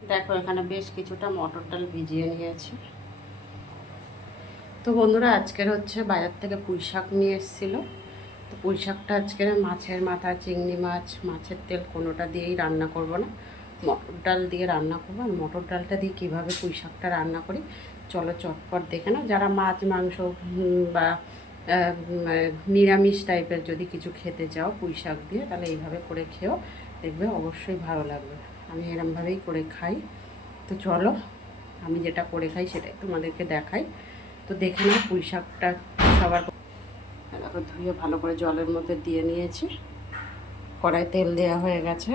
দেখো এখানে বেশ কিছুটা মটর ডাল ভিজিয়ে নিয়েছি। তো বন্ধুরা, আজকের হচ্ছে বাজার থেকে পুঁই শাক নিয়ে এসেছিলো। তো পুঁই শাকটা আজকের মাছের মাথা, চিংড়ি মাছ, মাছের তেল কোনোটা দিয়েই রান্না করব না, মটর ডাল দিয়ে রান্না করবো। আর মটর ডালটা দিয়ে কীভাবে পুঁই শাকটা রান্না করি চলো চটপট দেখে নাও। যারা মাছ মাংস বা নিরামিষ টাইপের যদি কিছু খেতে চাও পুঁই শাক দিয়ে, তাহলে এইভাবে করে খেও, দেখবে অবশ্যই ভালো লাগবে। আমি এরমভাবেই করে খাই। তো চলো আমি যেটা করে খাই সেটাই তোমাদেরকে দেখাই। তো দেখে নাও পুঁই শাকটা সবার দেখো ধুয়ে ভালো করে জলের মধ্যে দিয়ে নিয়েছি। কড়াই তেল দেওয়া হয়ে গেছে।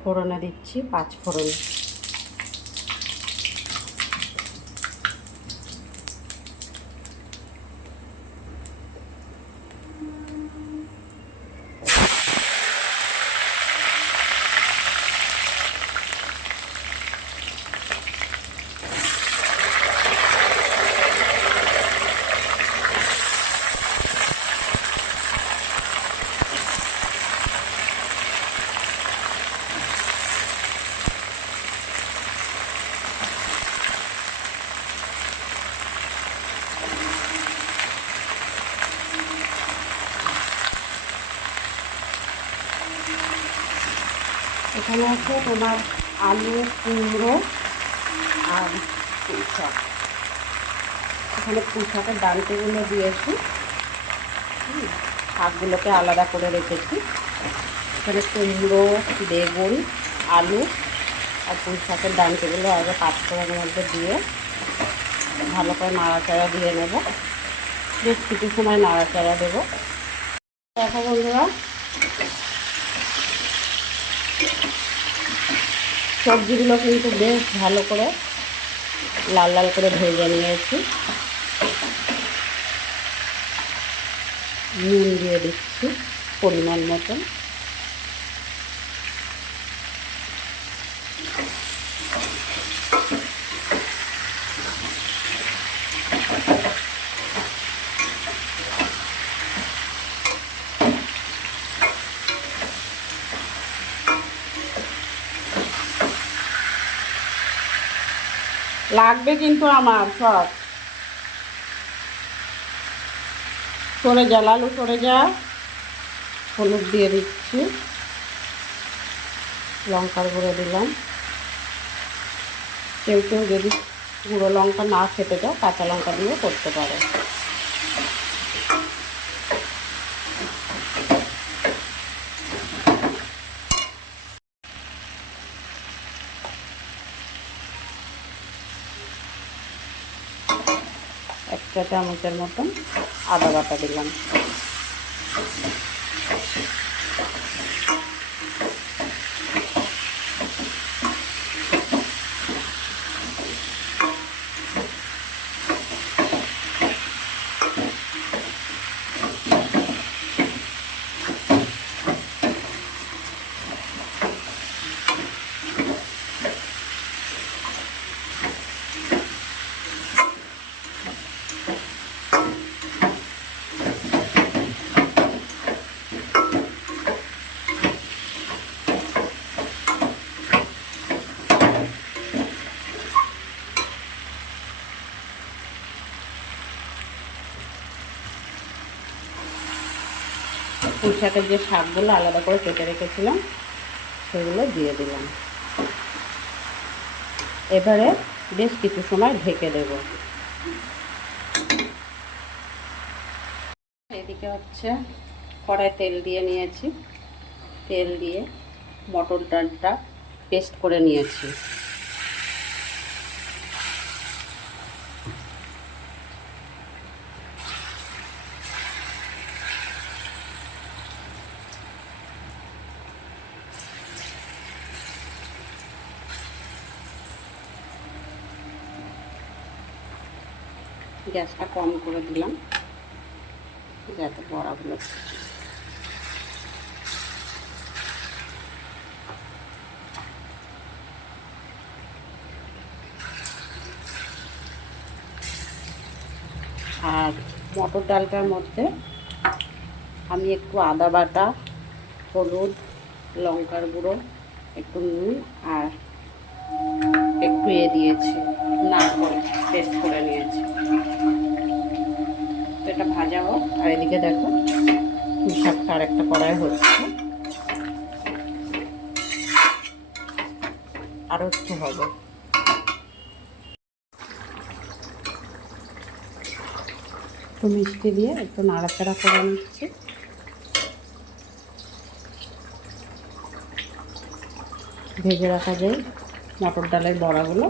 ফোড়নে দিচ্ছি 5 ফোড়ন। এখানে আছে তোমার আলু, কুমড়ো আর পুঁই শাক। এখানে পুঁই শাকের ডাঁটিগুলো দিয়েছি, শাকগুলোকে আলাদা করে রেখেছি। এখানে কুমড়ো, বেগুন, আলু আর পুঁই শাকের ডাঁটিগুলো আগে পাঁচফোড়নের মধ্যে দিয়ে ভালো করে নাড়াচাড়া দিয়ে নেব। বেশ কিছু সময় নাড়াচাড়া দেবো। দেখো বন্ধুরা, সবজিগুলো কিন্তু বেশ ভালো করে লাল লাল করে ভেজে নিয়েছি। নুন দিয়ে দিচ্ছি পরিমাণ মতন। লাগবে কিন্তু আমার সব। সরে যা লালু, সরে যা। হলুদ দিয়ে দিচ্ছি, লঙ্কার গুঁড়ো দিলাম। কেউ কেউ যদি গুঁড়ো লঙ্কা না খেতে চাও কাঁচা লঙ্কা দিয়ে করতে পারো। এক চা চামচের মতন আদা বাটা দিলাম। পুঁই শাকের যে শাকগুলো আলাদা করে কেটে রেখেছিলাম সেগুলো দিয়ে দিলাম। এবারে বেশ কিছু সময় ঢেকে দেব। এদিকে হচ্ছে কড়াই তেল দিয়ে নিয়েছি। তেল দিয়ে মটর ডালটা পেস্ট করে নিয়েছি। গ্যাসটা কম করে দিলাম যাতে বড়াগুলো আর মটর ডালটার মধ্যে আমি একটু আদা বাটা, হলুদ, লঙ্কার গুঁড়ো, একটু নুন আর একটু দিয়েছি, না করে পেস্ট করে নিয়েছি। তো এটা ভাজা হোক, আর এদিকে দেখো পুঁই শাকটা আর একটা কড়াই হচ্ছে, আরও একটু হবে। একটু মিষ্টি দিয়ে একটু নাড়াচাড়া করে নিচ্ছি। ভেজে রাখা যায় মটর ডালের বড়াগুলো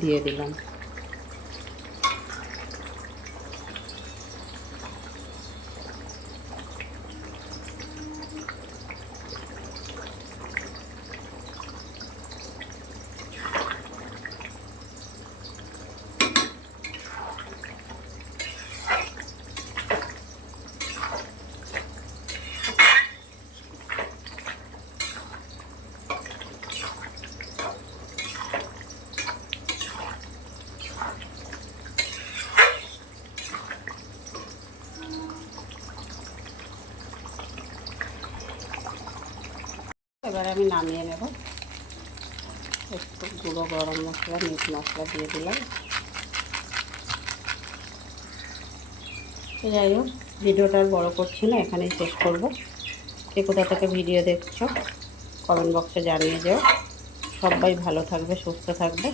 দিয়ে দিলাম। এবার আমি নামিয়ে নেব। একটু গুঁড়ো গরম মশলা, মিট মশলা দিয়ে দিলাম। যাই হোক, ভিডিওটা আর বড়ো করছি না, এখানেই শেষ করব। কে কোথা থেকে ভিডিও দেখছো কমেন্ট বক্সে জানিয়ে যাও। সবাই ভালো থাকবে, সুস্থ থাকবে।